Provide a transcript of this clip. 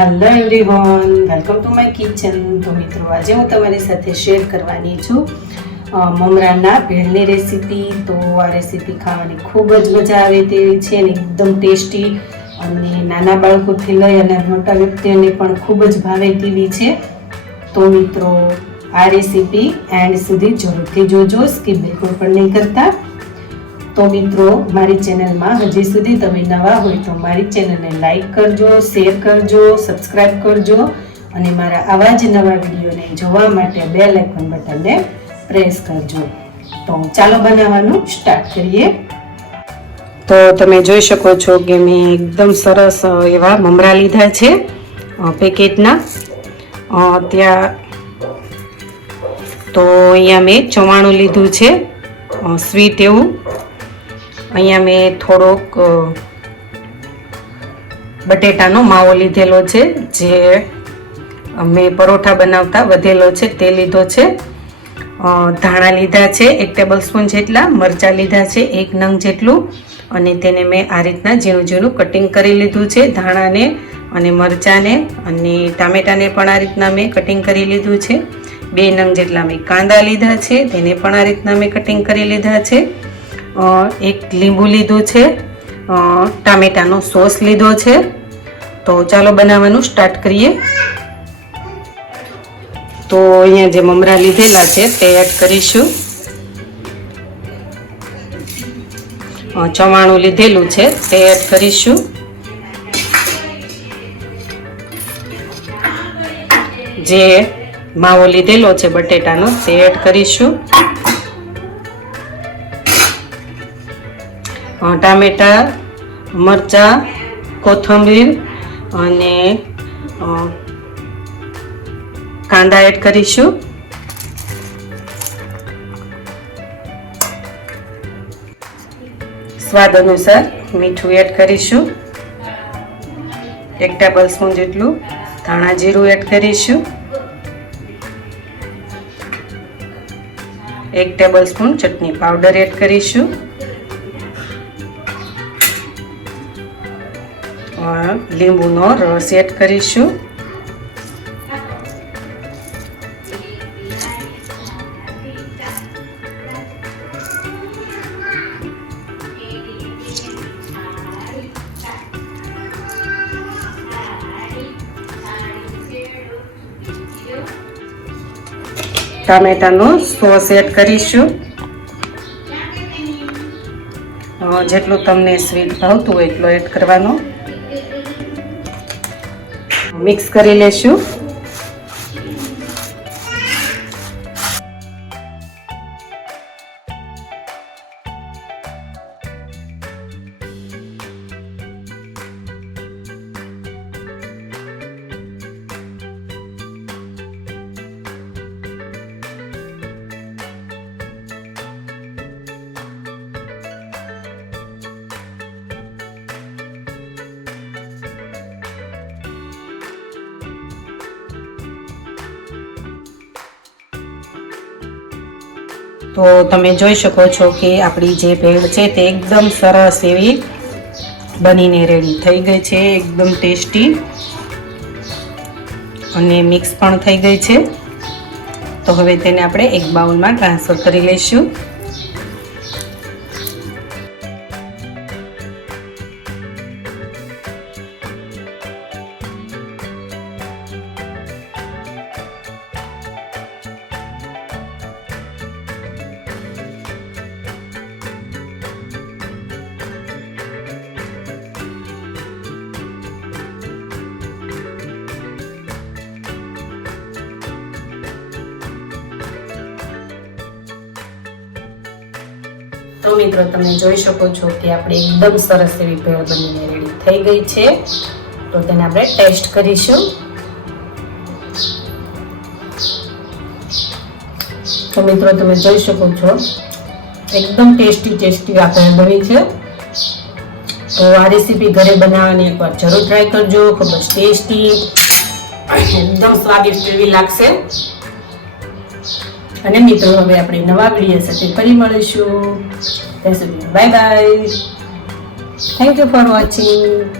Hello everyone welcome to my kitchen તો મિત્રો, આજે હું તમારી સાથે શેર કરવાની છું મમરાના ભેળની રેસીપી તો આ રેસીપી ખાવાની ખૂબ જ મજા આવે તેવી છે અને એકદમ ટેસ્ટી અને નાના બાળકોથી લઈ અને મોટા વ્યક્તિઓને પણ ખૂબ જ ભાવે તેવી છે. તો મિત્રો, આ રેસીપી એન્ડ સુધી જરૂરથી જોજો સ્કીપ બિલકુલ પણ નહીં કરતા. તો મિત્રો, મારી ચેનલમાં હજી સુધી તમે નવા હોય તો મારી ચેનલને લાઈક કરજો, શેર કરજો સબસ્ક્રાઈબ કરજો અને મારા આવા જ નવા વિડીયોને જોવા માટે બે લાઇકન બટનને પ્રેસ કરજો. તો ચાલો બનાવવાનું સ્ટાર્ટ કરીએ. તો તમે જોઈ શકો છો કે મેં એકદમ સરસ એવા મમરા લીધા છે પેકેટના. ત્યાં તો અહીંયા મેં ચવાણું લીધું છે સ્વીટ એવું. અહીંયા મેં થોડોક બટેટાનો માવો લીધેલો છે, જે મેં પરોઠા બનાવતા વધેલો છે, તે લીધો છે. ધાણા લીધા છે, એક ટેબલ સ્પૂન જેટલા, મરચાં લીધા છે, એક નંગ જેટલું, અને તેને મેં આ રીતના ઝીણું ઝીણું કટિંગ કરી લીધું છે, ધાણાને અને મરચાંને, અને ટામેટાને પણ આ રીતના મેં કટિંગ કરી લીધું છે. બે નંગ જેટલા મેં કાંદા લીધા છે, તેને પણ આ રીતના મેં કટિંગ કરી લીધા છે. એક લીંબુ લીધું છે. ટામેટાનો સોસ લીધો છે. તો ચાલો બનાવવાનું સ્ટાર્ટ કરીએ. તો અહીંયા જે મમરા લીધેલા છે તે એડ કરીશું. ચવાણું લીધેલું છે તે એડ કરીશું. જે માવો લીધેલો છે બટેટાનો તે એડ કરીશું. ટામેટા મરચાં કોથંબીર અને કાંદા એડ કરીશું. સ્વાદ અનુસાર મીઠું એડ કરીશું. એક ટેબલ સ્પૂન જેટલું ધાણા જીરું એડ કરીશું. એક ટેબલ સ્પૂન ચટણી પાવડર એડ કરીશું. લીંબુનો રસ એડ કરીશું. ટામેટાનો સોસ એડ કરીશું. જેટલું તમને સ્વીટ ભાવતું હોય એટલો એડ કરવાનો. મિક્સ કરી લેશું. તો તમે જોઈ શકો છો કે આપણી જે ભેળ છે તે એકદમ સરસ એવી બનીને રેડી થઈ ગઈ છે, એકદમ ટેસ્ટી અને મિક્સ પણ થઈ ગઈ છે. તો હવે તેને આપણે એક બાઉલમાં ટ્રાન્સફર કરી લઈશું. તો મિત્રો, તમે જોઈ શકો છો કે આપણે એકદમ સરસ એવી ભેળ બનીને રેડી થઈ ગઈ છે. તો તેને આપણે ટેસ્ટ કરીશું. તો મિત્રો, તમે જોઈ શકો છો, એકદમ ટેસ્ટી ટેસ્ટી આ ભેળ બની છે. તો આ રેસીપી ઘરે બનાવવાની એકવાર જરૂર ટ્રાય કરજો, ખૂબ જ ટેસ્ટી એકદમ સ્વાદિષ્ટ એવી લાગશે. અને મિત્રો, હવે આપણે નવા વીડિયો સાથે ફરી મળીશું. ત્યાં સુધી bye bye thank you for watching